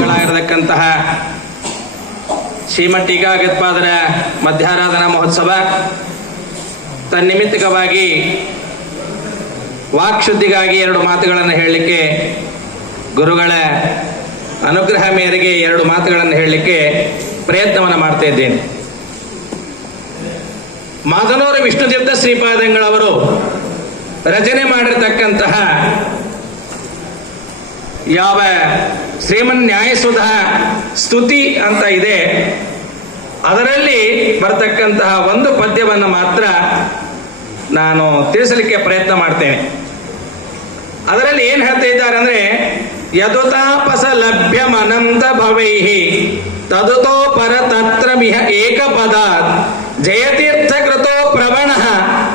ಗಳಾಗಿರತಕ್ಕಂತಹ ಶ್ರೀಮಠ್ ಟೀಕಾಗತ್ಪಾದರ ಮಧ್ಯಾರಾಧನಾ ಮಹೋತ್ಸವ ತನ್ನಿಮಿತ್ತಕವಾಗಿ ವಾಕ್ಶುದ್ಧಿಗಾಗಿ 2 ಮಾತುಗಳನ್ನು ಹೇಳಲಿಕ್ಕೆ, ಗುರುಗಳ ಅನುಗ್ರಹ ಮೇರೆಗೆ 2 ಮಾತುಗಳನ್ನು ಹೇಳಲಿಕ್ಕೆ ಪ್ರಯತ್ನವನ್ನು ಮಾಡ್ತಾ ಇದ್ದೇನೆ. ಮಾದನೂರು ವಿಷ್ಣುತೀರ್ಥ ಶ್ರೀಪಾದಂಗಳವರು ರಚನೆ ಮಾಡಿರತಕ್ಕಂತಹ ಯಾವ ಶ್ರೀಮನ್ ನ್ಯಾಯಸುಧ ಸ್ತುತಿ ಅಂತ ಇದೆ, ಅದರಲ್ಲಿ ಬರತಕ್ಕಂತಹ ಒಂದು ಪದ್ಯವನ್ನು ಮಾತ್ರ ನಾನು ತಿಳಿಸಲಿಕ್ಕೆ ಪ್ರಯತ್ನ ಮಾಡ್ತೇನೆ. ಅದರಲ್ಲಿ ಏನು ಹೇಳ್ತಾ ಇದ್ದಾರೆ ಅಂದ್ರೆ, ಯದುತಾಪಸ ಲಭ್ಯಮನಂತ ಭವೈಹಿ ತದುತೋ ಪರ ತತ್ರ ಮಿಹ ಏಕಪದ ಜಯತೀರ್ಥ ಕೃತೋ ಪ್ರವಣ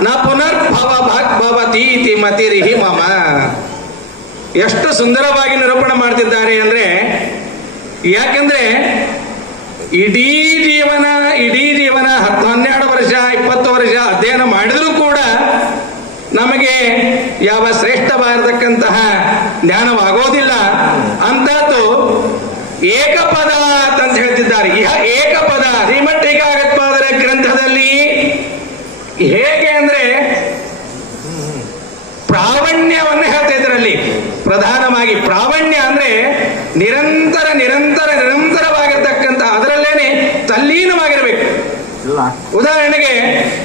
ನ ಪುನರ್ಭವ ಭವತೀತಿ ಮತಿರಿಹಿ ಮಮ. ಎಷ್ಟು ಸುಂದರವಾಗಿ ನಿರೂಪಣೆ ಮಾಡ್ತಿದ್ದಾರೆ ಅಂದ್ರೆ, ಯಾಕಂದ್ರೆ ಇಡೀ ಜೀವನ 12 ವರ್ಷ 20 ವರ್ಷ ಅಧ್ಯಯನ ಮಾಡಿದರೂ ಕೂಡ ನಮಗೆ ಯಾವ ಶ್ರೇಷ್ಠವಾಗಿರತಕ್ಕಂತಹ ಜ್ಞಾನವಾಗೋದಿಲ್ಲ. ಅಂತದ್ದು ಏಕಪದ ಅಂತ ಹೇಳ್ತಿದ್ದಾರೆ. ಏಕಪದ ಶ್ರೀಮಠ್ ಟೀಕಾಗತ್ಪಾದರ ಗ್ರಂಥದಲ್ಲಿ ಹೇಗೆ ಅಂದ್ರೆ ಪ್ರಾವಣ್ಯವನ್ನು ಹೇಳ್ತಾ ಇದ್ರಲ್ಲಿ ಪ್ರಧಾನವಾಗಿ ಪ್ರಾವಣ್ಯ ಅಂದ್ರೆ ನಿರಂತರವಾಗಿರ್ತಕ್ಕಂಥ, ಅದರಲ್ಲೇನೆ ತಲ್ಲೀನವಾಗಿರ್ಬೇಕು. ಉದಾಹರಣೆಗೆ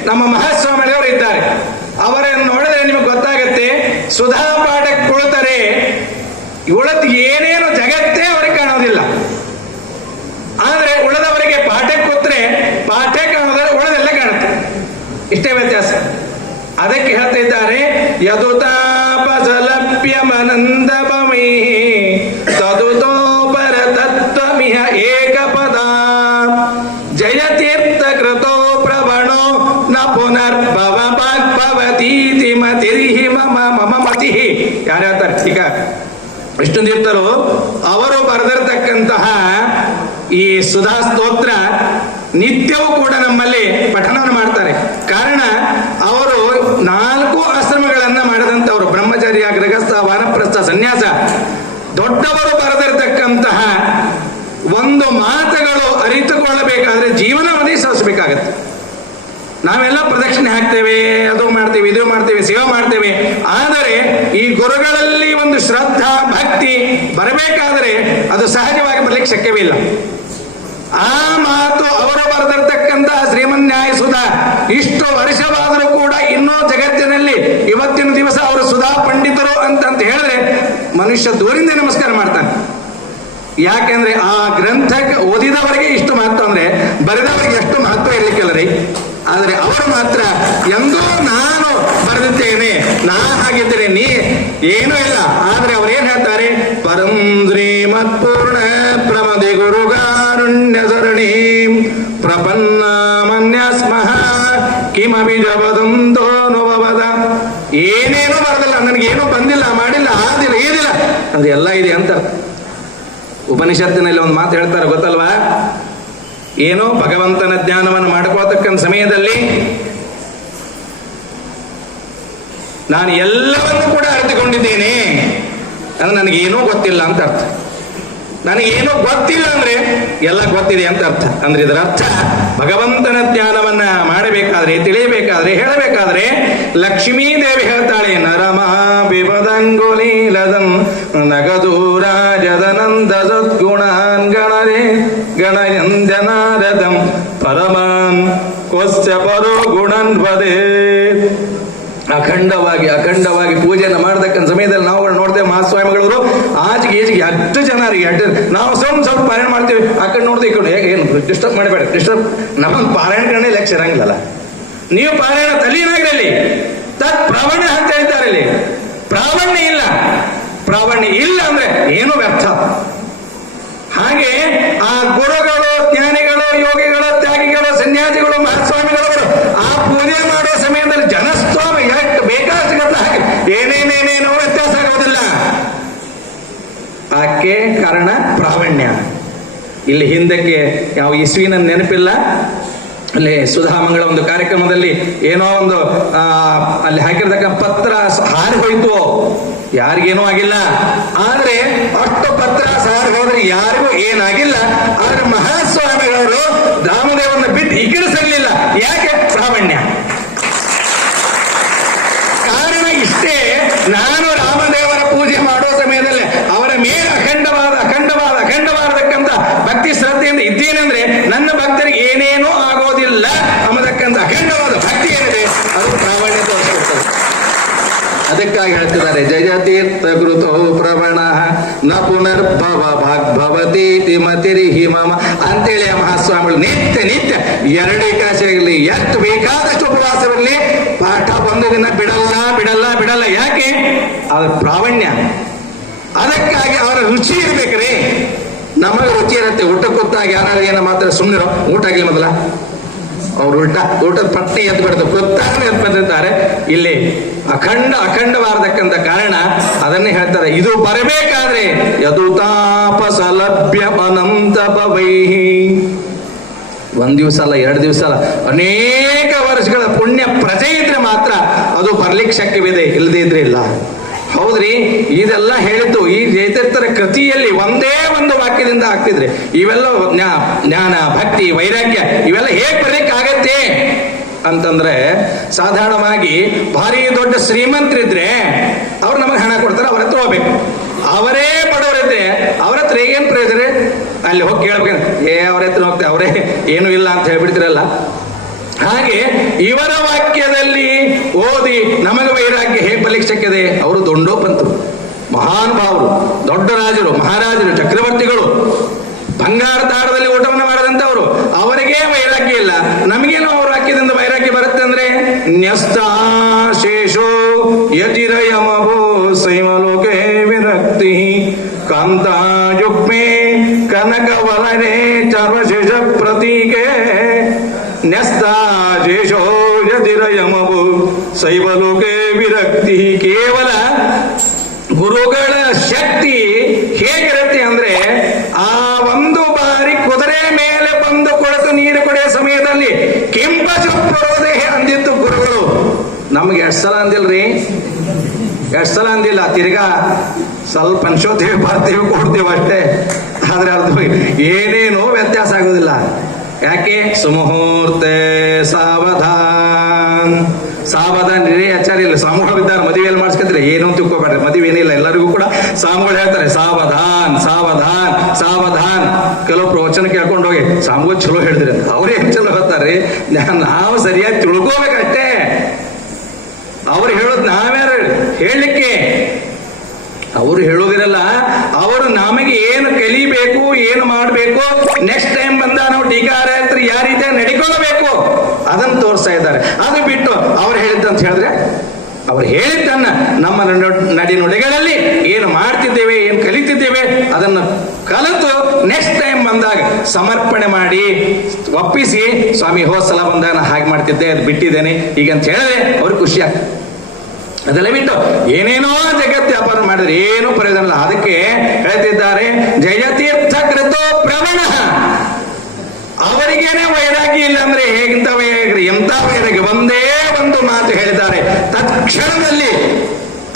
ನಮ್ಮ ಮಹಾಸ್ವಾಮಿಗಳವರು ಇದ್ದಾರೆ, ಅವರನ್ನು ನೋಡಿದ್ರೆ ನಿಮಗೆ ಗೊತ್ತಾಗತ್ತೆ, ಸುಧಾ ಪಾಠಕ್ಕೆ ಕುಳಿತರೆ ಉಳದ್ ಏನೇನು ಜಗತ್ತೇ ಅವರಿಗೆ ಕಾಣೋದಿಲ್ಲ. ಆದ್ರೆ ಉಳದವರಿಗೆ ಪಾಠಕ್ಕೆ ಕೂತ್ರೆ ಪಾಠ ಕಾಣೋದ್ರೆ ಉಳದೆಲ್ಲ ಕಾಣುತ್ತೆ. ಇಷ್ಟೇ ವ್ಯತ್ಯಾಸ. ಅದಕ್ಕೆ ಹೇಳ್ತಾ ಇದ್ದಾರೆ, ಯದುತಾಪಸಲಭ್ಯಮನಂದ ಭವೈ ತದುತೋ ಪರ ತತ್ವಮಿಹ ಏಕಪದ ಜಯತೀರ್ಥ ಕೃತೋ ಪ್ರವಣೋ ನ ಪುನರ್ಭವ ಭವತೀತಿ ಮತಿರಿಹಿ ಮಮ ಮಮ ಮತಿಹಿ. ಯಾರು ಹೇಳ್ತಾರೆ? ಈಗ ವಿಷ್ಣು ತೀರ್ಥರು ಅವರು ಬರೆದಿರತಕ್ಕಂತಹ ಈ ಸುಧಾ ಸ್ತೋತ್ರ ನಿತ್ಯವೂ ಕೂಡ ನಮ್ಮಲ್ಲಿ ಪಠಣವನ್ನು ಮಾಡ್ತಾರೆ. ಕಾರಣ ಅವರು 4 ಆಶ್ರಮಗಳನ್ನ ಮಾಡಿದಂಥವ್ರು, ಬ್ರಹ್ಮಚರ್ಯ, ಗೃಹಸ್ಥ, ವಾನಪ್ರಸ್ಥ, ಸನ್ಯಾಸ. ದೊಡ್ಡವರು ಬರೆದಿರತಕ್ಕಂತಹ ಒಂದು ಮಾತುಗಳು ಅರಿತುಕೊಳ್ಳಬೇಕಾದ್ರೆ ಜೀವನವನ್ನೇ ಸವಿಸಬೇಕಾಗತ್ತೆ. ನಾವೆಲ್ಲ ಪ್ರದಕ್ಷಿಣೆ ಹಾಕ್ತೇವೆ, ಅದು ಮಾಡ್ತೇವೆ, ಇದು ಮಾಡ್ತೇವೆ, ಸೇವೆ ಮಾಡ್ತೇವೆ. ಆದರೆ ಈ ಗುರುಗಳಲ್ಲಿ ಒಂದು ಶ್ರದ್ಧಾ ಭಕ್ತಿ ಬರಬೇಕಾದ್ರೆ ಅದು ಸಹಜವಾಗಿ ಬರ್ಲಿಕ್ಕೆ ಶಕ್ಯವೇ ಇಲ್ಲ. ಆ ಮಾತು ಅವರು ಬರೆದಿರ್ತಕ್ಕಂತಹ ಶ್ರೀಮನ್ ನ್ಯಾಯಸುಧ ಇಷ್ಟು ವರ್ಷವಾದರೂ ಕೂಡ ಇನ್ನೂ ಜಗತ್ತಿನಲ್ಲಿ ಇವತ್ತಿನ ದಿವಸ ಅವರು ಸುಧಾ ಪಂಡಿತರು ಅಂತ ಹೇಳಿದ್ರೆ ಮನುಷ್ಯ ದೂರಿಂದ ನಮಸ್ಕಾರ ಮಾಡ್ತಾನೆ. ಯಾಕೆಂದ್ರೆ ಆ ಗ್ರಂಥಕ್ಕೆ ಓದಿದವರಿಗೆ ಇಷ್ಟು ಮಹತ್ವ ಅಂದ್ರೆ ಬರೆದವರಿಗೆ ಎಷ್ಟು ಮಹತ್ವ ಇರ್ಲಿಕ್ಕಿಲ್ಲ ರೀ. ಆದ್ರೆ ಅವರು ಮಾತ್ರ ಎಂದೋ ನಾನು ಬರೆದಿದ್ದೇನೆ, ನಾ ಹಾಗಿದ್ದೇನೆ, ನೀ ಏನೂ ಇಲ್ಲ. ಆದ್ರೆ ಅವ್ರೇನ್ ಹೇಳ್ತಾರೆ, ಪರಂ ಶ್ರೀಮತ್ ಪೂರ್ಣ ಪ್ರಮದಿ ಗುರುಗಾರುಣ್ಯ ಸರಣಿ ಪ್ರಪನ್ನ ಮನ್ಯಸ್ಮಃ ಕಿಮಪಿ ಜಪದಂತೋನುಭವದ. ಏನೇನೂ ಬರದಿಲ್ಲ, ನನಗೇನು ಬಂದಿಲ್ಲ, ಮಾಡಿಲ್ಲ, ಆದಿಲ್ಲ, ಏನಿಲ್ಲ, ಅದು ಎಲ್ಲ ಇದೆ ಅಂತ. ಉಪನಿಷತ್ತಿನಲ್ಲಿ ಒಂದು ಮಾತು ಹೇಳ್ತಾರೆ ಗೊತ್ತಲ್ವಾ? ಏನೋ ಭಗವಂತನ ಜ್ಞಾನವನ್ನು ಮಾಡ್ಕೋತಕ್ಕಂಥ ಸಮಯದಲ್ಲಿ ನಾನು ಎಲ್ಲವನ್ನೂ ಕೂಡ ಅರಿತುಕೊಂಡಿದ್ದೇನೆ ಅಂದ್ರೆ ನನಗೇನೂ ಗೊತ್ತಿಲ್ಲ ಅಂತ ಅರ್ಥ. ನನಗೇನೂ ಗೊತ್ತಿಲ್ಲ ಅಂದ್ರೆ ಎಲ್ಲ ಗೊತ್ತಿದೆ ಅಂತ ಅರ್ಥ. ಅಂದ್ರೆ ಇದರ ಅರ್ಥ ಭಗವಂತನ ಜ್ಞಾನವನ್ನ ಮಾಡಬೇಕಾದ್ರೆ, ತಿಳಿಯಬೇಕಾದ್ರೆ, ಹೇಳಬೇಕಾದ್ರೆ ಲಕ್ಷ್ಮೀ ದೇವಿ ಹೇಳ್ತಾಳೆ, ನರಮಾ ಬಿಪದಂಗುಲೀಲದಂ ನಗದೂರಾಜದನಂದ ಸದ್ಗುಣಾನ್ ಗಣರೇ ಗಣಯಂಜನಾರದಂ ಪರಮಾನ್ ಕೋಸ್ಯ ಪರೋ ಗುಣನ್ ವದೇ. ಅಖಂಡವಾಗಿ ಪೂಜೆಯನ್ನು ಮಾಡತಕ್ಕಂಥ ಸಮಯದಲ್ಲಿ ನಾವುಗಳು ನೋಡ್ತೇವೆ, ಮಹಾಸ್ವಾಮಿಗಳವರು ಆಚೆಗೆ ಈಚೆಗೆ ಎಷ್ಟು ಜನ ರೀ, ನಾವು ಸ್ವಲ್ಪ ಪಾರಾಯಣ ಮಾಡ್ತೀವಿ, ಆ ಕಡೆ ನೋಡ್ತೀವಿ, ಈ ಕಡೆ ಏನು ಡಿಸ್ಟರ್ಬ್ ಮಾಡಬೇಡ, ನಮ್ಮ ಪಾರಾಯಣ ಕಡೆ ಲಕ್ಷ ಇರಂಗಿಲ್ಲಲ್ಲ. ನೀವು ಪಾರಾಯಣ ತಲೀನಾಗಿರಲಿ, ತತ್ ಪ್ರಾವಣ್ಯ ಅಂತ ಹೇಳ್ತಾರೆ. ಇಲ್ಲಿ ಪ್ರಾವಣ್ಯ ಇಲ್ಲ ಅಂದ್ರೆ ಏನು ವ್ಯರ್ಥ. ಹಾಗೆ ಆ ಗುರುಗಳು, ಜ್ಞಾನಿಗಳು, ಯೋಗಿಗಳು, ತ್ಯಾಗಿಗಳು, ಸನ್ಯಾಸಿಗಳು, ಮಹಾಸ್ವಾಮಿಗಳವರು ಆ ಪೂಜೆ ಮಾಡೋ ಸಮಯದಲ್ಲಿ ಜನಸ್ವಾಮಿ ಎಷ್ಟು ಬೇಕಾದ ಹಾಗೆ ಏನೇನೇನೇನೋ ವ್ಯತ್ಯಾಸ ಆಗೋದಿಲ್ಲ. ಆಕೆ ಕಾರಣ ಪ್ರಾವಣ್ಯ. ಇಲ್ಲಿ ಹಿಂದಕ್ಕೆ ಯಾವ ಇಸ್ವಿನ ನೆನಪಿಲ್ಲ, ಅಲ್ಲಿ ಸುಧಾಮಂಗಳ ಒಂದು ಕಾರ್ಯಕ್ರಮದಲ್ಲಿ ಏನೋ ಒಂದು ಅಲ್ಲಿ ಹಾಕಿರ್ತಕ್ಕ ಪತ್ರ ಹಾರಿ ಹೋಯ್ತು. ಯಾರಿಗೇನೂ ಆಗಿಲ್ಲ. ಆದ್ರೆ ಅಷ್ಟು ಪತ್ರ ಸಾರ್ ಹೋದ್ರೆ ಯಾರಿಗೂ ಏನಾಗಿಲ್ಲ. ಆದ್ರೆ ಮಹಾಸ್ವಾಮಿಗಳವರು ರಾಮದೇವರನ್ನ ಬಿಟ್ಟು ಈ ಕಡೆ ಸರಿಲಿಲ್ಲ. ಯಾಕೆ? ಪ್ರಾಮಾಣ್ಯ. ಕಾರಣ ಇಷ್ಟೇ, ನಾನು ರಾಮದೇವರ ಪೂಜೆ ಮಾಡೋ ಸಮಯದಲ್ಲಿ ಅವರ ಮೇಲೆ ಅಖಂಡವಾದಕ್ಕಂತ ಭಕ್ತಿ ಶ್ರದ್ಧೆಯಿಂದ ಇದ್ದೇನೆಂದ್ರೆ ನನ್ನ ಭಕ್ತರಿಗೆ ಏನೇನೂ ಆಗೋದಿಲ್ಲ ಅನ್ನತಕ್ಕಂಥ ಅಖಂಡವಾದ ಭಕ್ತಿ ಏನಿದೆ ಅದು ಪ್ರಾಮಾಣ್ಯ ತೋರಿಸುತ್ತದೆ. ಅದಕ್ಕಾಗಿ ಹೇಳ್ತಿದ್ದಾರೆ, ಜಯತೀರ್ಥ ಕೃತೋ ಪ್ರವಣ ನ ಪುನರ್ಭವ ಭಾಗ್ಭವತಿ ಮತಿರಿಹಿ ಮಮ ಅಂತೇಳಿ ಆ ಮಹಾಸ್ವಾಮಿಗಳು ನಿತ್ಯ 2 ಕಾಸಿರಲಿ ಎಷ್ಟು ಬೇಕಾದಷ್ಟು ಉಪವಾಸವಿರಲಿ ಪಾಠ ಒಂದು ದಿನ ಬಿಡಲ್ಲ. ಯಾಕೆ? ಅದ್ರ ಪ್ರಾವಣ್ಯ. ಅದಕ್ಕಾಗಿ ಅವರ ರುಚಿ ಇರ್ಬೇಕ್ರಿ. ನಮಗೆ ರುಚಿ ಇರುತ್ತೆ. ಊಟ ಕೂತಾಗ ಯಾರು ಏನ ಮಾತ್ರ ಸುಮ್ಮನೆ ಊಟ ಆಗಿಲ್ಲ ಮೊದಲ ಅವ್ರು ಊಟದ ಪಟ್ಟಿ ಎದ್ದು ಬಿಡೋದು ಗೊತ್ತಾಗ ಬಂದಿದ್ದಾರೆ. ಇಲ್ಲಿ ಅಖಂಡವಾರತಕ್ಕಂಥ ಕಾರಣ ಅದನ್ನೇ ಹೇಳ್ತಾರೆ. ಇದು ಬರಬೇಕಾದ್ರೆ ಯದುತಾಪಸಲಭ್ಯ ಅನಂತ ಪವೈಹಿ, 1 ದಿವಸ ಅಲ್ಲ 2 ದಿವಸ ಅಲ್ಲ, ಅನೇಕ ವರ್ಷಗಳ ಪುಣ್ಯ ಪ್ರಜೆ ಇದ್ರೆ ಮಾತ್ರ ಅದು ಬರ್ಲಿಕ್ಕೆ ಶಕ್ಯವಿದೆ, ಇಲ್ಲದೇ ಇದ್ರೆ ಇಲ್ಲ. ಹೌದ್ರಿ, ಇದೆಲ್ಲ ಹೇಳಿದ್ದು ಈ ಜಯತೀರ್ಥರ ಕೃತಿಯಲ್ಲಿ ಒಂದೇ ಒಂದು ವಾಕ್ಯದಿಂದ ಆಗ್ತಿದ್ರೆ ಇವೆಲ್ಲ ಜ್ಞಾನ, ಭಕ್ತಿ, ವೈರಾಗ್ಯ ಇವೆಲ್ಲ ಹೇಗೆ ಬರ್ಲಿಕ್ಕೆ ಆಗತ್ತೆ ಅಂತಂದ್ರೆ, ಸಾಧಾರಣವಾಗಿ ಭಾರಿ ದೊಡ್ಡ ಶ್ರೀಮಂತರಿದ್ರೆ ಅವ್ರು ನಮಗೆ ಹಣ ಕೊಡ್ತಾರೆ, ಅವ್ರ ಹತ್ರ ಹೋಗ್ಬೇಕು. ಅವರೇ ಬಡವರಿದ್ರೆ ಅವ್ರ ಹತ್ರ ಏನ್ ಪ್ರಯೋಜನ? ಅಲ್ಲಿ ಹೋಗಿ ಕೇಳ್ಬೇಕು, ಅವ್ರ ಹತ್ರ ಹೋಗ್ತೇವೆ, ಅವರೇ ಏನೂ ಇಲ್ಲ ಅಂತ ಹೇಳ್ಬಿಡ್ತಿರಲ್ಲ. ಹಾಗೆ ಇವರ ವಾಕ್ಯದಲ್ಲಿ ಓದಿ ನಮಗೆ ವೈರಾಗ್ಯ ಹೇಗೆ ಬರ್ಲಿಕ್ಕೆ ಶಕ್ಯದೆ? ಅವರು ದೊಂಡೋಪಂತರು, ಮಹಾನುಭಾವರು, ದೊಡ್ಡ ರಾಜರು, ಮಹಾರಾಜರು, ಚಕ್ರವರ್ತಿಗಳು, ಬಂಗಾರ ತಾಡದಲ್ಲಿ ಊಟವನ್ನು ಮಾಡದಂತವರು. ಅವರಿಗೆ ವೈರಾಗ್ಯ ಇಲ್ಲ. ನಮಗೇನು ಅವ್ರ ವಾಕ್ಯದಿಂದ ವೈರಾಗ್ಯ ಬರುತ್ತೆ ಅಂದ್ರೆ, ನ್ಯಸ್ತಾಶೇಷೋ ಯತಿರಯಮಭೋ ಸೈಮಲೋಕೆ ವಿರಕ್ತಿ ಕಾಂತಾಯುಕ್ಮೆ ಕನಕವಲನೆ ಚರ್ವಶೇಷ ಪ್ರತೀಕೆ ನ್ಯಸ್ತಾಶೇಷೋ ಯತಿರಯಮಭೋ ಶೈವಲೋಕೆ ವಿರಕ್ತಿ. ಕೇವಲ ಗುರುಗಳ ಶಕ್ತಿ ಹೇಗಿರುತ್ತೆ ಅಂದ್ರೆ, ಆ ಒಂದು ಬಾರಿ ಕುದುರೆ ಮೇಲೆ ಬಂದು ಕೊಳತು ನೀರು ಕುಡಿಯೋ ಸಮಯದಲ್ಲಿ ಕೆಂಪಚುಪ್ಪರೋದೇ ಅಂದಿತ್ತು ಗುರುಗಳು. ನಮ್ಗೆ 2 ಸಲ ಅಂದಿಲ್ರಿ, 2 ಸಲ ಅಂದಿಲ್ಲ. ತಿರ್ಗಾ ಸ್ವಲ್ಪ ಅನ್ಶೋತೇವೆ, ಬರ್ತೀವಿ, ಕೊಡ್ತೀವಿ ಅಷ್ಟೇ. ಆದ್ರೆ ಅದು ಏನೇನು ವ್ಯತ್ಯಾಸ ಆಗೋದಿಲ್ಲ. ಯಾಕೆ? ಸುಮುಹೂರ್ತೆ ಸಾವಧಾನ್ ರೀ ಆಚಾರ್ಯ ಇಲ್ಲ. ಸ್ವಾಮಿಗಳು ಇದ್ದಾರೆ, ಮದುವೆಯಲ್ಲಿ ಮಾಡಿಸ್ಕೊತಾರೆ, ಏನು ಅಂತ ತಿಳ್ಕೊಬೇಡ್ರಿ, ಮದುವೆ ಏನಿಲ್ಲ, ಎಲ್ಲರಿಗೂ ಕೂಡ ಸ್ವಾಮಿಗಳು ಹೇಳ್ತಾರೆ ಸಾವಧಾನ್. ಕೆಲವು ಪ್ರವಚನ ಕೇಳ್ಕೊಂಡು ಹೋಗಿ ಸ್ವಾಮಿಗಳು ಚಲೋ ಹೇಳಿದ್ರಿ ಅಂತ ಅವ್ರೇ ಚಲೋ ಹೇಳ್ತಾರ್ರಿ. ನಾವು ಸರಿಯಾಗಿ ತಿಳ್ಕೋಬೇಕಷ್ಟೇ. ಅವ್ರು ಹೇಳೋದು ನಾವ್ಯಾರು ಹೇಳಲಿಕ್ಕೆ? ಅವರು ಹೇಳೋದಿರಲ್ಲ. ಅವರು ನಮಗೆ ಏನು ಕಲಿಬೇಕು, ಏನು ಮಾಡಬೇಕು, ನೆಕ್ಸ್ಟ್ ಟೈಮ್ ಬಂದ ನಾವು ಟೀಕಾರ ಹತ್ರ ಯಾವ ರೀತಿ ನಡ್ಕೊಳ್ಬೇಕು ಅದನ್ನು ತೋರಿಸ್ತಾ ಇದ್ದಾರೆ. ಅದು ಬಿಟ್ಟು ಅವ್ರು ಹೇಳಿದ್ದಂತ ಹೇಳಿದ್ರೆ, ಅವ್ರು ಹೇಳಿದ್ದನ್ನ ನಮ್ಮ ನಡಿನುಡಿಗಳಲ್ಲಿ ಏನು ಮಾಡ್ತಿದ್ದೇವೆ, ಏನು ಕಲಿತಿದ್ದೇವೆ ಅದನ್ನು ಕಲಿತು ನೆಕ್ಸ್ಟ್ ಟೈಮ್ ಬಂದಾಗ ಸಮರ್ಪಣೆ ಮಾಡಿ ಒಪ್ಪಿಸಿ, ಸ್ವಾಮಿ ಹೋದ ಸಲ ಬಂದಾಗ ನಾ ಹಾಗೆ ಮಾಡ್ತಿದ್ದೆ, ಅದು ಬಿಟ್ಟಿದ್ದೇನೆ ಈಗ ಅಂತ ಹೇಳಿದ್ರೆ ಅವ್ರಿಗೆ ಖುಷಿ ಆಗ್ತದೆ. ಅದೆಲ್ಲ ಬಿಟ್ಟು ಏನೇನೋ ಜಗತ್ ವ್ಯಾಪಾರ ಮಾಡಿದ್ರೆ ಏನೂ ಪ್ರಯೋಜನ ಇಲ್ಲ. ಅದಕ್ಕೆ ಹೇಳ್ತಿದ್ದಾರೆ, ಜಯತೀರ್ಥ ಕೃತೋ ಪ್ರವಣ. ಅವರಿಗೇನೆ ವೈರಾಗ್ಯ ಇಲ್ಲ ಅಂದ್ರೆ ಹೇಗಿಂತ ವೈರಾಗ್ಯ, ಎಂತ ವೈರಾಗ್ಯ? ಒಂದೇ ಒಂದು ಮಾತು ಹೇಳಿದ್ದಾರೆ, ತತ್ಕ್ಷಣದಲ್ಲಿ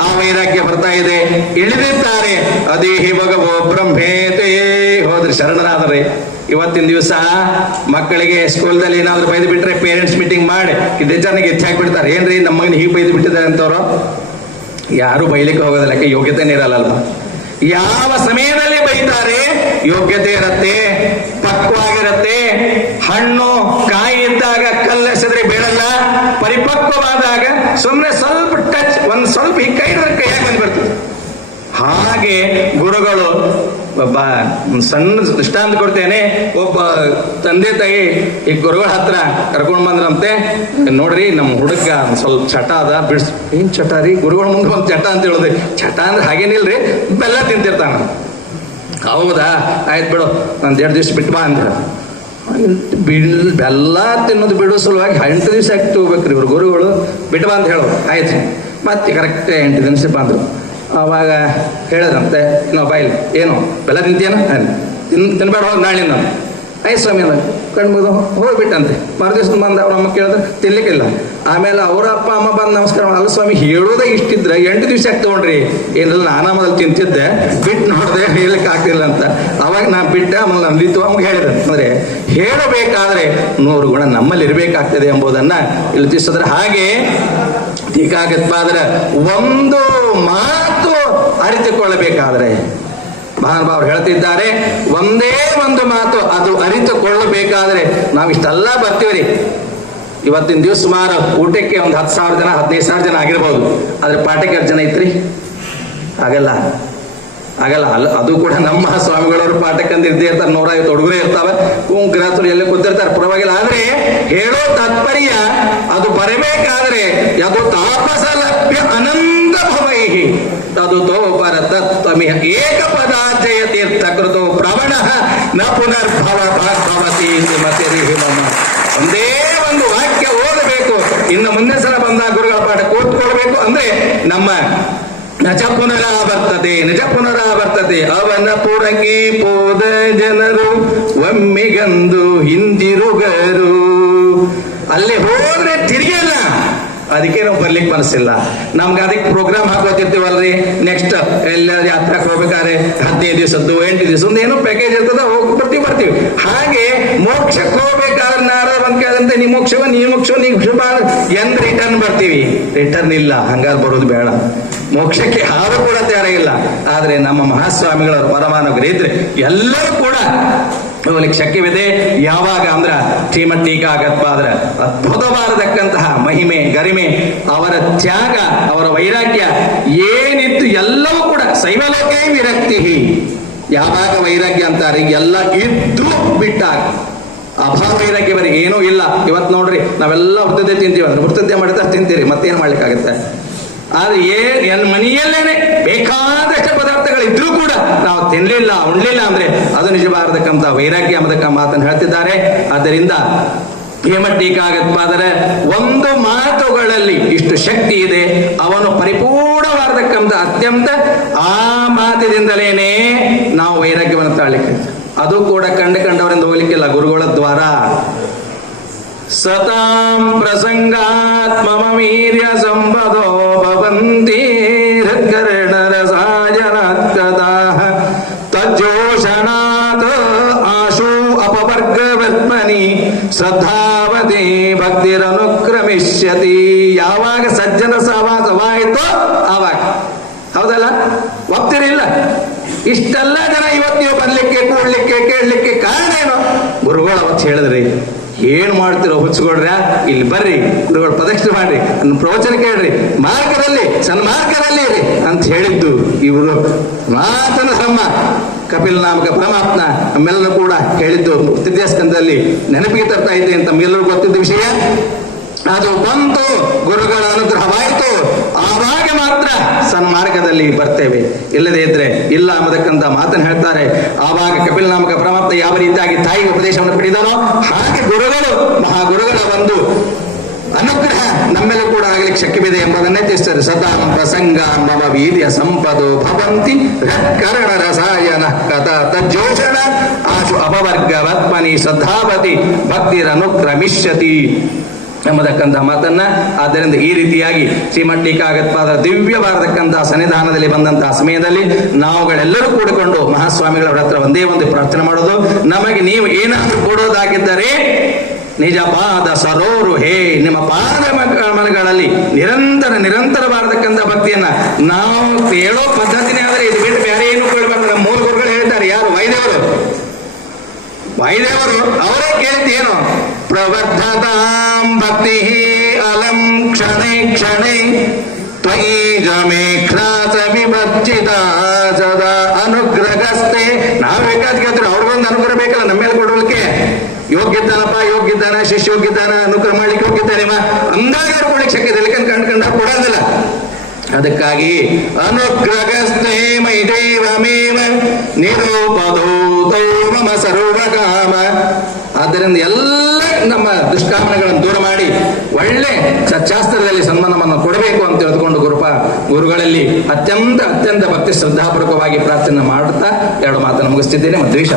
ಆ ವೈರಾಗ್ಯ ಬರ್ತಾ ಇದೆ, ಇಳಿದಿದ್ದಾರೆ. ಅದೇಹಿ ಭಗವೋ ಬ್ರಹ್ಮೇತೇ. ಹೋದ್ರೆ ಶರಣರಾದರೆ ಇವತ್ತಿನ ದಿವಸ ಮಕ್ಕಳಿಗೆ ಸ್ಕೂಲ್ದಲ್ಲಿ ಏನಾದ್ರು ಬೈದು ಬಿಟ್ರೆ ಪೇರೆಂಟ್ಸ್ ಮೀಟಿಂಗ್ ಮಾಡಿ ಟೀಚರ್ನಿಗೆ ಹೆಚ್ಚಾಗ್ಬಿಡ್ತಾರೆ. ಏನ್ರಿ ನಮ್ಮ ಮಗನ ಹೀಗೆ ಬೈದು ಬಿಟ್ಟಿದ್ದಾರೆ ಅಂತವ್ರು. ಯಾರು ಬೈಲಿಕ್ಕೆ ಹೋಗೋದಿಲ್ಲ, ಯೋಗ್ಯತೆನೇ ಇರಲ್ಲ. ಯಾವ ಸಮಯದಲ್ಲಿ ಬೈತಾರೆ ಯೋಗ್ಯತೆ ಇರತ್ತೆ, ಪಕ್ವಾಗಿರತ್ತೆ. ಹಣ್ಣು ಕಾಯಿ ಇದ್ದಾಗ ಕಲ್ಲೆಸೆದ್ರೆ ಬೀಳಲ್ಲ, ಪರಿಪಕ್ವವಾದಾಗ ಸುಮ್ಮನೆ ಸ್ವಲ್ಪ ಟಚ್, ಒಂದ್ ಸ್ವಲ್ಪ ಈ ಕೈ ಕೈಯಾಗಿ ಬಂದ್ಬಿಡ್ತದೆ. ಹಾಗೆ ಗುರುಗಳು ಒಬ್ಬ ಸಣ್ಣ ದೃಷ್ಟಾಂತ ಕೊಡ್ತೇನೆ. ಒಬ್ಬ ತಂದೆ ತಾಯಿ ಈ ಗುರುಗಳ ಹತ್ರ ಕರ್ಕೊಂಡು ಬಂದ್ರಂತೆ. ನೋಡ್ರಿ ನಮ್ಮ ಹುಡುಗ ಸ್ವಲ್ಪ ಚಟ ಅದ, ಬಿಡ್ಸ್. ಏನ್ ಚಟ ರೀ? ಗುರುಗಳ ಮುಂದೆ ಒಂದು ಚಟ ಅಂತ ಹೇಳೋದು. ಚಟ ಅಂದ್ರೆ ಹಾಗೇನಿಲ್ರಿ, ಬೆಲ್ಲ ತಿಂತಿರ್ತಾನ. ಹೌದಾ, ಆಯ್ತು ಬಿಡು, ನಾನು 2 ದಿವಸ ಬಿಟ್ಟು ಬಾ ಅಂತ. ಬೆಲ್ಲ ತಿನ್ನೋದು ಬಿಡೋ ಸಲುವಾಗಿ 8 ದಿವಸ ಆಗ್ತಿ ಹೋಗ್ಬೇಕ್ರಿ ಇವ್ರು ಗುರುಗಳು. ಬಿಟ್ಟು ಬಾ ಅಂತ ಹೇಳೋದು. ಆಯ್ತು, ಮತ್ತೆ ಕರೆಕ್ಟ್ 8 ದಿವಸ ಬಂದರು. ಅವಾಗ ಹೇಳಿದ್ರಂತೆ, ಏನೋ ಬಾಯಿಲಿ ಏನು ಬೆಲ್ಲ ತಿಂತೀಯನ? ತಿನ್ಬೇಡ, ಹೋಗಿ ನಾಳಿಂದ. ಆಯ್ತು ಸ್ವಾಮಿ, ಕಣ್ಣು ಮುಗಿದು ಹೋಗ್ಬಿಟ್ಟಂತೆ. ಮರು ದಿವಸ ಬಂದು ಅವ್ರ ಅಮ್ಮ ಕೇಳಿದ್ರೆ ತಿನ್ಲಿಕ್ಕಿಲ್ಲ. ಆಮೇಲೆ ಅವ್ರ ಅಪ್ಪ ಅಮ್ಮ ಬಂದು ನಮಸ್ಕಾರ ಅಲ್ಲ ಸ್ವಾಮಿ ಹೇಳೋದೇ ಇಷ್ಟಿದ್ರೆ 8 ದಿವಸ ಯಾಕೆ ತಗೊಂಡ್ರಿ ಏನಿಲ್ಲ ನಾನಾಮದಲ್ಲಿ ತಿಂತಿದ್ದೆ ಬಿಟ್ಟು ನೋಡಿದೆ ಹೇಳಕ್ ಆಗ್ತಿಲ್ಲ ಅಂತ. ಅವಾಗ ನಾ ಬಿಟ್ಟೆ, ಆಮೇಲೆ ನಂದಿತ್ತು ಅಮ್ಗೆ ಹೇಳಿದೆ. ಅಂದ್ರೆ ಹೇಳಬೇಕಾದ್ರೆ 100 ಗುಣ ನಮ್ಮಲ್ಲಿ ಇರಬೇಕಾಗ್ತದೆ ಎಂಬುದನ್ನ ಇಲ್ಲಿ ತಿಳಿಸಿದ್ರೆ. ಹಾಗೆ ಟೀಕಾಗತ್ಪಾದರ ಒಂದು ಮಾತು ಅರಿತುಕೊಳ್ಳಬೇಕಾದ್ರೆ ಮಹಾನುಭಾವರು ಹೇಳ್ತಿದ್ದಾರೆ, ಒಂದೇ ಒಂದು ಮಾತು ಅದು ಅರಿತುಕೊಳ್ಳಬೇಕಾದ್ರೆ ನಾವಿಷ್ಟೆಲ್ಲ ಬರ್ತೀವ್ರಿ. ಇವತ್ತಿನ ದಿವಸ ಸುಮಾರು ಊಟಕ್ಕೆ ಒಂದು 10,000 ಜನ 15,000 ಜನ ಆಗಿರ್ಬೋದು. ಆದ್ರೆ ಪಾಠಕ್ಕೆ ಎಷ್ಟು ಜನ ಐತ್ರಿ? ಆಗಲ್ಲ. ಅಲ್ಲ ಅದು ಕೂಡ ನಮ್ಮ ಸ್ವಾಮಿಗಳವರು ಪಾಠಕ್ಕಂತ ಇದ್ದೇ ಇರ್ತಾರೆ. 150 ಹುಡುಗರೇ ಇರ್ತಾವೆ, ಗೃಹಸ್ಥರು ಎಲ್ಲ ಕೂತಿರ್ತಾರೆ, ಪರವಾಗಿಲ್ಲ. ಆದ್ರೆ ಹೇಳೋ ತಾತ್ಪರ್ಯ ಅದು ಬರಬೇಕಾದ್ರೆ ಅದು ತಾಪಸ ಲಭ್ಯ ಅನಂತ ಭವೈಹಿ ತದು ತೋಪರ ತತ್ವಮಿಹ ಏಕ ಪದಾಜಯ ತೀರ್ಥ ಕೃತೋ ಪ್ರವಣ ನ ಪುನರ್ಭವ ಭವತಿ ಮತಿರಿಹಿ ಮಮ. ಒಂದೇ ಒಂದು ವಾಕ್ಯ ಓದಬೇಕು, ಇನ್ನು ಮುಂದೆ ಸಲ ಬಂದಾಗ ಗುರುಗಳ ಪಾಠ ಕೂತ್ಕೊಳ್ಬೇಕು. ಅಂದ್ರೆ ನಮ್ಮ ನಿಜ ಪುನರಾವರ್ತತೆ ಅವನ ಪುರಕ್ಕೆ ಪೋದ ಜನರು ಒಮ್ಮೆಗಂದು ಹಿಂದಿರುಗರು. ಅಲ್ಲಿ ಹೋದ್ರೆ ತಿರುಗಿಲ್ಲ, ಅದಕ್ಕೆ ನಾವು ಬರ್ಲಿಕ್ಕೆ ಮನಸ್ಸಿಲ್ಲ. ನಮ್ಗೆ ಅದಕ್ಕೆ ಪ್ರೋಗ್ರಾಮ್ ಹಾಕೋತಿರ್ತೀವಲ್ರಿ, ನೆಕ್ಸ್ಟ್ ಎಲ್ಲ ಯಾತ್ರಾಕ್ ಹೋಗ್ಬೇಕಾದ್ರೆ 15 ದಿವಸದ್ದು 8 ದಿವಸ ಏನೋ ಪ್ಯಾಕೇಜ್ ಇರ್ತದ, ಹೋಗಿ ಬರ್ತೀವಿ. ಹಾಗೆ ಮೋಕ್ಷಕ್ಕೆ ಹೋಗ್ಬೇಕಾದ್ರೆ ನಾರದ ಬಂದ್ ಕೇಳಂತೆ ನೀ ಮೋಕ್ಷವ ಎಂದ್ ರಿಟರ್ನ್ ಬರ್ತೀವಿ. ರಿಟರ್ನ್ ಇಲ್ಲ, ಹಂಗಾರೆ ಬರೋದು ಬೇಡ. ಮೋಕ್ಷಕ್ಕೆ ಹಾರು ಕೂಡ ತಯಾರ ಇಲ್ಲ. ಆದ್ರೆ ನಮ್ಮ ಮಹಾಸ್ವಾಮಿಗಳವರು ಪರಮಾನುಗ್ರಹಿದ್ರೆ ಎಲ್ಲರೂ ಕೂಡ ಹೋಗ್ಲಿಕ್ಕೆ ಶಕ್ಯವಿದೆ. ಯಾವಾಗ ಅಂದ್ರ ಶ್ರೀಮದ್ ಟೀಕಾಗತ್ಪಾದರ ಅದ್ಭುತವಾದಕ್ಕಂತಹ ಮಹಿಮೆ ಗರಿಮೆ, ಅವರ ತ್ಯಾಗ, ಅವರ ವೈರಾಗ್ಯ ಏನಿತ್ತು ಎಲ್ಲವೂ ಕೂಡ ಶೈವಲೋಕೆ ವಿರಕ್ತಿ. ಯಾವಾಗ ವೈರಾಗ್ಯ ಅಂತಾರೆ ಎಲ್ಲ ಇದ್ದು ಬಿಟ್ಟಾಗ ಅಭಾವ ವೈರಾಗ್ಯ ಬರೀ ಏನೂ ಇಲ್ಲ. ಇವತ್ತು ನೋಡ್ರಿ ನಾವೆಲ್ಲ ವೃತ್ತತೆ ತಿಂತೀವಿ ಅಂದ್ರೆ ವೃತ್ತತೆ ಮಾಡಿದ್ರೆ ತಿಂತೀರಿ, ಮತ್ತೇನ್ ಮಾಡ್ಲಿಕ್ಕಾಗತ್ತೆ? ಆದ್ರೆ ಮನೆಯಲ್ಲೇನೆ ಬೇಕಾದಷ್ಟು ಪದಾರ್ಥಗಳು ಇದ್ರೂ ಕೂಡ ನಾವು ತಿನ್ಲಿಲ್ಲ ಉಣ್ಲಿಲ್ಲ ಅಂದ್ರೆ ಅದು ನಿಜವಾರತಕ್ಕಂಥ ವೈರಾಗ್ಯ ಎಂಬತಕ್ಕ ಮಾತನ್ನು ಹೇಳ್ತಿದ್ದಾರೆ. ಆದ್ದರಿಂದ ಶ್ರೀಮದ್ ಟೀಕಾಗತ್ಪಾದರ ಒಂದು ಮಾತುಗಳಲ್ಲಿ ಇಷ್ಟು ಶಕ್ತಿ ಇದೆ. ಅವನು ಪರಿಪೂರ್ಣವಾದಕ್ಕಂಥ ಅತ್ಯಂತ ಆ ಮಾತಿನಿಂದಲೇನೆ ನಾವು ವೈರಾಗ್ಯವನ್ನು ತಾಳ್ಲಿಕ್ಕೆ, ಅದು ಕೂಡ ಕಂಡವರಿಂದ ಹೋಗ್ಲಿಕ್ಕಿಲ್ಲ, ಗುರುಗಳ ದ್ವಾರ. ಸತಾಂ ಪ್ರಸಂಗಾತ್ ಮಮ ವೀರ್ಯ ಸಂಪದೋ ಭವಂತಿ ಹೃತ್ಕರ್ಣ ರಸಾಯನಾತ್ಕತಾಃ ತಜ್ಜೋಷಣಾತ್ ಆಶು ಅಪವರ್ಗವತ್ಮನಿ ಶ್ರದ್ಧಾವತಿ ಭಕ್ತಿರನುಕ್ರಮಿಷ್ಯತಿ. ಯಾವಾಗ ಸಜ್ಜನ ಸಹವಾಸವಾಯಿತೋ ಆವಾಗ, ಹೌದಲ್ಲ? ಒಪ್ತಿರಿಲ್ಲ? ಇಷ್ಟೆಲ್ಲ ಜನ ಇವತ್ತು ನೀವು ಬರ್ಲಿಕ್ಕೆ ಕೂಡ್ಲಿಕ್ಕೆ ಕೇಳಲಿಕ್ಕೆ ಕಾರಣ ಏನು? ಗುರುಗಳು ಅವತ್ತು ಹೇಳಿದ್ರಿ, ಏನ್ ಮಾಡ್ತಿರೋ ಹುಚ್ಚುಕೊಡ್ರ, ಇಲ್ಲಿ ಬರ್ರಿ ಗುರುಗಳು ಪ್ರದಕ್ಷಿಣೆ ಮಾಡ್ರಿ, ಪ್ರವಚನ ಕೇಳ್ರಿ, ಮಾರ್ಗದಲ್ಲಿ ಸನ್ಮಾರ್ಗದಲ್ಲಿ ಇರಿ ಅಂತ ಹೇಳಿದ್ದು ಇವರು ಮಾತನ ಬ್ರಹ್ಮ ಕಪಿಲ ನಾಮಕ ಪರಮಾತ್ಮ ನಮ್ಮೆಲ್ಲರೂ ಕೂಡ ಹೇಳಿದ್ದು ತೃತೀಯಸ್ಕಂದದಲ್ಲಿ ನೆನಪಿಗೆ ತರ್ತಾ ಇದೆ ಅಂತ ನಮ್ಗೆಲ್ಲರೂ ಗೊತ್ತಿದ್ದ ವಿಷಯ. ಅದು ಬಂತು, ಗುರುಗಳ ಅನುಗ್ರಹವಾಯಿತು, ಆವಾಗ ಮಾತ್ರ ಸನ್ಮಾರ್ಗದಲ್ಲಿ ಬರ್ತೇವೆ. ಇಲ್ಲದೇ ಇದ್ರೆ ಇಲ್ಲ ಅನ್ನತಕ್ಕಂಥ ಮಾತನ್ನು ಹೇಳ್ತಾರೆ. ಆವಾಗ ಕಪಿಲ ನಾಮಕ ಪರಮಾತ್ಮ ಯಾವ ರೀತಿಯಾಗಿ ತಾಯಿಗೆ ಉಪದೇಶವನ್ನು ಪಡೆದನೋ ಹಾಗೆ ಗುರುಗಳು ಮಹಾಗುರುಗಳ ಒಂದು ಅನುಗ್ರಹ ನಮ್ಮೆಲ್ಲ ಕೂಡ ಆಗಲಿಕ್ಕೆ ಶಕ್ಯವಿದೆ ಎಂಬುದನ್ನೇ ತಿಳಿಸ್ತಾರೆ. ಸದಾ ಪ್ರಸಂಗ ಮಮ ವೀರ್ಯ ಸಂಪದೋ ಭವಂತಿ ಕರ್ಣ ರಸಾಯನ ಕಥಾ ತಜ್ಜೋಷಣ ಆಶು ಅಪವರ್ಗವತ್ಮನಿ ಶ್ರದ್ಧಾವತಿ ಭಕ್ತಿರನುಕ್ರಮಿಷ್ಯತಿ ಎಂಬತಕ್ಕಂಥ ಮಾತನ್ನ. ಆದ್ದರಿಂದ ಈ ರೀತಿಯಾಗಿ ಶ್ರೀಮದ್ ಟೀಕಾಗತ್ಪಾದರ ದಿವ್ಯವಾದಕ್ಕಂತಹ ಸನ್ನಿಧಾನದಲ್ಲಿ ಬಂದಂತಹ ಸಮಯದಲ್ಲಿ ನಾವುಗಳೆಲ್ಲರೂ ಕೂಡಿಕೊಂಡು ಮಹಾಸ್ವಾಮಿಗಳವರ ಹತ್ರ ಒಂದೇ ಒಂದು ಪ್ರಾರ್ಥನೆ ಮಾಡೋದು, ನಮಗೆ ನೀವು ಏನಾದರೂ ಕೊಡೋದಾಗಿದ್ದರೆ ನಿಜ ಪಾದ ಸರೋರು ಹೇ, ನಿಮ್ಮ ಪಾದ ಮನಗಳಲ್ಲಿ ನಿರಂತರವಾದಕ್ಕಂಥ ಭಕ್ತಿಯನ್ನ ನಾವು ಹೇಳೋ ಪದ್ಧತಿನೇ ಆದ್ರೆ ಇದು ಬಿಟ್ಟು ಬೇರೆ ಏನು ಕೇಳಬಾರ್ದು. ನಮ್ಮ ಮೂಲ ಗುರುಗಳು ಹೇಳ್ತಾರೆ, ಯಾರು? ವಾಯುದೇವರು ಅವರೇ ಕೇಳಿದ್ದೇನು? ಪ್ರವರ್ಧತಾಂ ಭಕ್ತಿ ಅಲಂ ಕ್ಷಣೆ ಕ್ಷಣೆ ತ್ವಯಿ ಜಮೇ ಖ್ರಾತ ವಿಭರ್ಜಿತ ಸದಾ ಅನುಗ್ರಹಸ್ತೆ. ನಾವು ಬೇಕಾದ್ರೆ ಅವ್ರಿಗೊಂದು ಅನುಗ್ರಹ ಬೇಕಲ್ಲ ನಮ್ಮ ಮೇಲೆ ಕೊಡಲಿಕ್ಕೆ. ಯೋಗ್ಯತಾನಪ್ಪ, ಯೋಗ್ಯತಾನ, ಶಿಷ್ಯ ಯೋಗ್ಯತಾನ, ಅನುಗ್ರಹ ಮಾಡ್ಲಿಕ್ಕೆ ಯೋಗ್ಯತಾನೇವ ಅಂದಾಗ ಕೊಡ್ಲಿಕ್ಕೆ ಶಕ್ಯ ಇಲ್ಲ, ಕಂಡ ಕೊಡೋದಿಲ್ಲ. ಅದಕ್ಕಾಗಿ ಅನುಗ್ರಹಸ್ತೆ ಮೈದೈವಮೇವ ನಿರೂಪದೌತೌ ಮಮ ಸರ್ವಕಾಮ. ಆದ್ದರಿಂದ ಎಲ್ಲ ನಮ್ಮ ದುಷ್ಕಾಮನೆಗಳನ್ನು ದೂರ ಮಾಡಿ ಒಳ್ಳೆ ಸಚ್ಚಾಸ್ತ್ರದಲ್ಲಿ ಸನ್ಮಾನವನ್ನು ಕೊಡಬೇಕು ಅಂತ ತಿಳಿದುಕೊಂಡು ಗುರುಗಳಲ್ಲಿ ಅತ್ಯಂತ ಭಕ್ತಿ ಶ್ರದ್ಧಾಪೂರ್ವಕವಾಗಿ ಪ್ರಾರ್ಥನೆ ಮಾಡುತ್ತಾ ಎರಡು ಮಾತನ್ನು ಮುಗಿಸ್ತಿದ್ದೇನೆ. ಮಧ್ವೇಶ